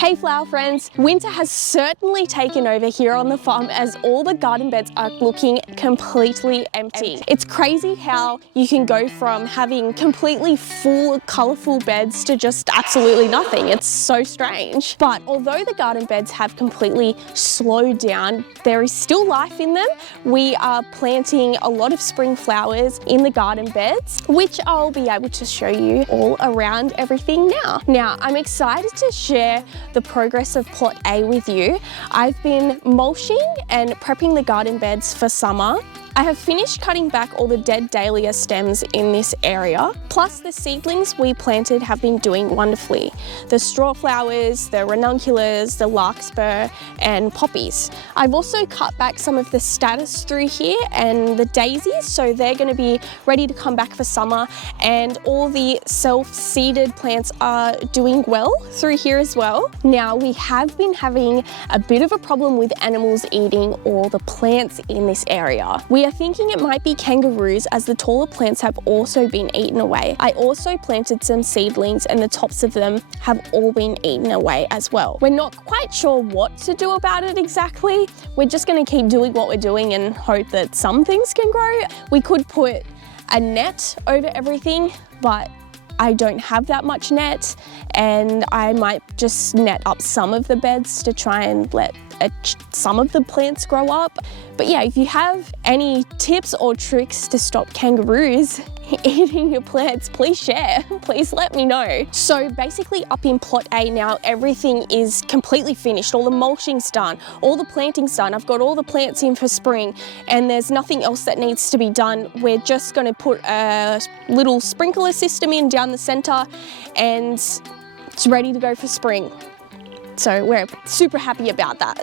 Hey flower friends, winter has certainly taken over here on the farm as all the garden beds are looking completely empty. It's crazy how you can go from having completely full, colourful beds to just absolutely nothing. It's so strange. But although the garden beds have completely slowed down, there is still life in them. We are planting a lot of spring flowers in the garden beds, which I'll be able to show you all around everything now. Now, I'm excited to share the progress of plot A with you. I've been mulching and prepping the garden beds for summer. I have finished cutting back all the dead dahlia stems in this area, plus the seedlings we planted have been doing wonderfully. The straw flowers, the ranunculus, the larkspur and poppies. I've also cut back some of the statice through here and the daisies, so they're going to be ready to come back for summer, and all the self-seeded plants are doing well through here as well. Now, we have been having a bit of a problem with animals eating all the plants in this area. We are thinking it might be kangaroos, as the taller plants have also been eaten away. I also planted some seedlings and the tops of them have all been eaten away as well. We're not quite sure what to do about it exactly. We're just going to keep doing what we're doing and hope that some things can grow. We could put a net over everything, but I don't have that much net, and I might just net up some of the beds to try and let some of the plants grow up. But yeah, if you have any tips or tricks to stop kangaroos eating your plants, please share. Please let me know. So basically up in plot A now, everything is completely finished. All the mulching's done, all the planting's done. I've got all the plants in for spring and there's nothing else that needs to be done. We're just going to put a little sprinkler system in down the center and it's ready to go for spring. So we're super happy about that.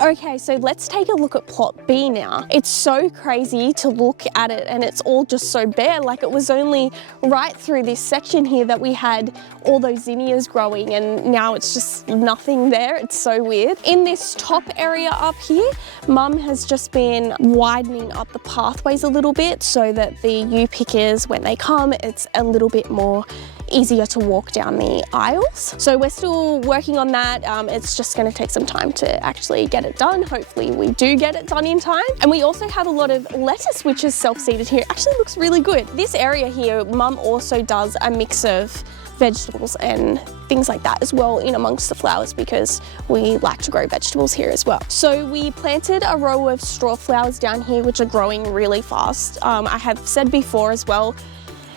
Okay, so let's take a look at plot B now. It's so crazy to look at it and it's all just so bare. Like, it was only right through this section here that we had all those zinnias growing and now it's just nothing there. It's so weird. In this top area up here, Mum has just been widening up the pathways a little bit so that the U-pickers, when they come, it's a little bit more easier to walk down the aisles. So we're still working on that. It's just going to take some time to actually get it done. Hopefully we do get it done in time. And we also have a lot of lettuce which is self-seeded here. It actually looks really good. This area here, Mum also does a mix of vegetables and things like that as well in amongst the flowers, because we like to grow vegetables here as well. So we planted a row of straw flowers down here which are growing really fast. I have said before as well,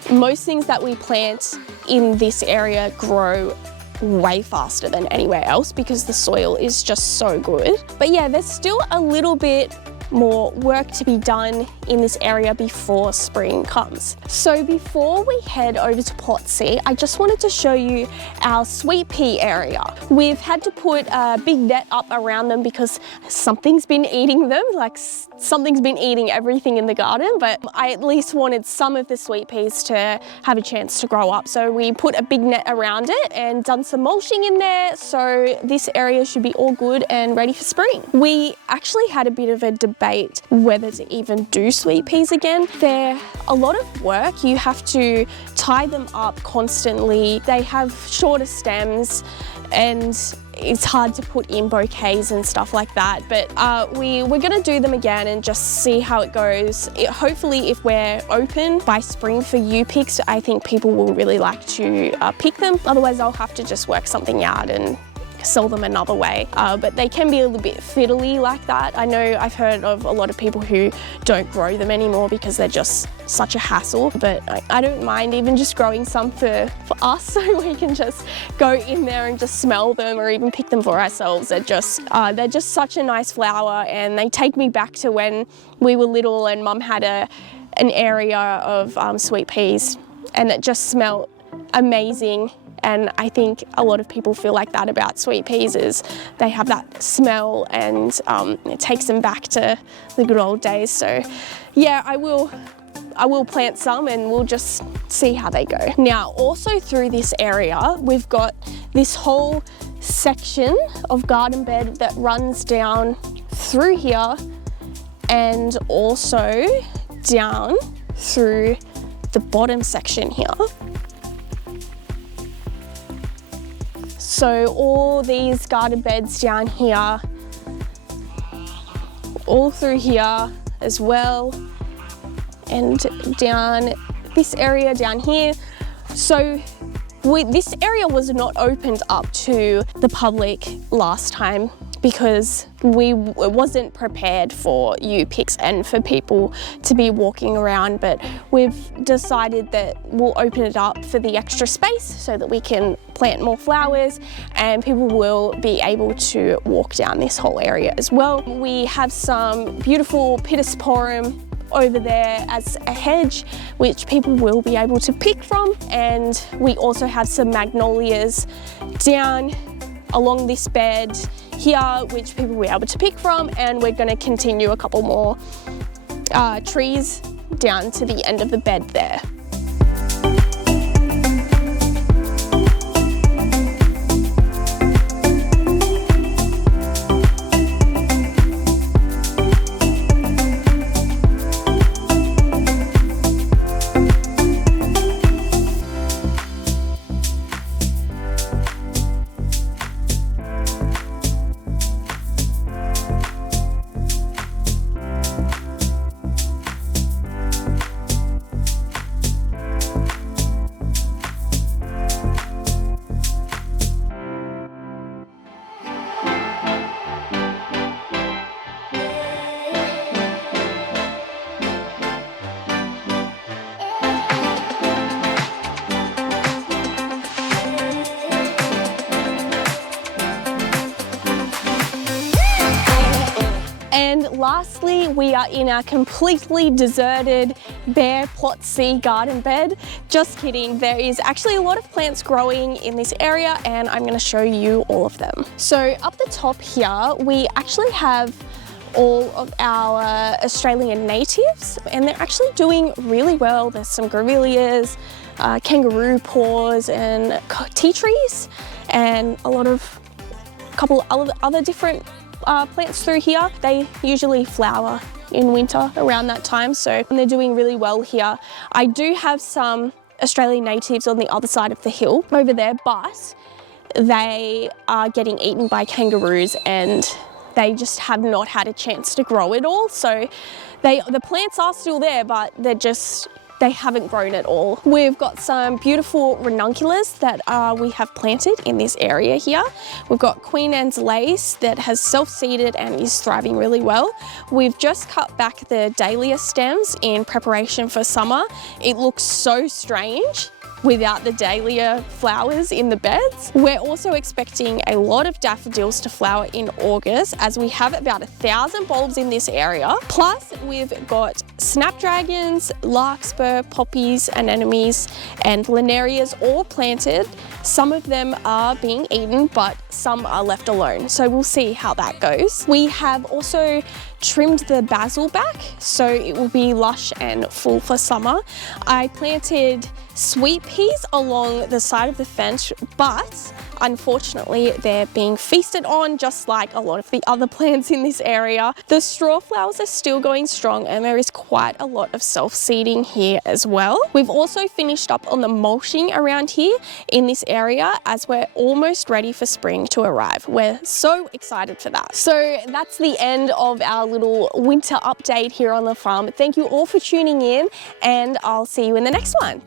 most things that we plant in this area grow way faster than anywhere else because the soil is just so good. But yeah, there's still a little bit more work to be done in this area before spring comes. So before we head over to plot C, I just wanted to show you our sweet pea area. We've had to put a big net up around them because something's been eating them, like something's been eating everything in the garden, but I at least wanted some of the sweet peas to have a chance to grow up. So we put a big net around it and done some mulching in there, so this area should be all good and ready for spring. We actually had a bit of a debate whether to even do sweet peas again. They're a lot of work. You have to tie them up constantly. They have shorter stems and it's hard to put in bouquets and stuff like that, but we're going to do them again and just see how it goes. Hopefully if we're open by spring for U-picks, I think people will really like to pick them. Otherwise I'll have to just work something out and sell them another way. But they can be a little bit fiddly like that. I know I've heard of a lot of people who don't grow them anymore because they're just such a hassle, but I don't mind even just growing some for us so we can just go in there and just smell them or even pick them for ourselves. They're just such a nice flower, and they take me back to when we were little and Mum had an area of sweet peas, and it just smelled amazing. And I think a lot of people feel like that about sweet peas, is they have that smell, and it takes them back to the good old days. So yeah, I will plant some and we'll just see how they go. Now, also through this area, we've got this whole section of garden bed that runs down through here and also down through the bottom section here. So all these garden beds down here, all through here as well, and down this area down here. So this area was not opened up to the public last time because we wasn't prepared for U-picks and for people to be walking around, but we've decided that we'll open it up for the extra space so that we can plant more flowers and people will be able to walk down this whole area as well. We have some beautiful pittosporum over there as a hedge, which people will be able to pick from, and we also have some magnolias down along this bed here, which people will be able to pick from, and we're going to continue a couple more trees down to the end of the bed there. Lastly, we are in our completely deserted bare plot C garden bed. Just kidding, there is actually a lot of plants growing in this area and I'm going to show you all of them. So up the top here, we actually have all of our Australian natives and they're actually doing really well. There's some grevilleas, kangaroo paws and tea trees and a couple other different plants through here. They usually flower in winter around that time, so they're doing really well here. I do have some Australian natives on the other side of the hill over there, but they are getting eaten by kangaroos and they just have not had a chance to grow it all. So the plants are still there, but they haven't grown at all. We've got some beautiful ranunculus that we have planted in this area here. We've got Queen Anne's lace that has self-seeded and is thriving really well. We've just cut back the dahlia stems in preparation for summer. It looks so strange without the dahlia flowers in the beds. We're also expecting a lot of daffodils to flower in August, as we have about 1,000 bulbs in this area. Plus we've got snapdragons, larkspur, poppies, anemones and linarias all planted. Some of them are being eaten, but some are left alone. So we'll see how that goes. We have also trimmed the basil back so it will be lush and full for summer. I planted sweet peas along the side of the fence, but unfortunately they're being feasted on just like a lot of the other plants in this area. The straw flowers are still going strong and there is quite a lot of self-seeding here as well. We've also finished up on the mulching around here in this area as we're almost ready for spring to arrive. We're so excited for that. So that's the end of our little winter update here on the farm. Thank you all for tuning in and I'll see you in the next one.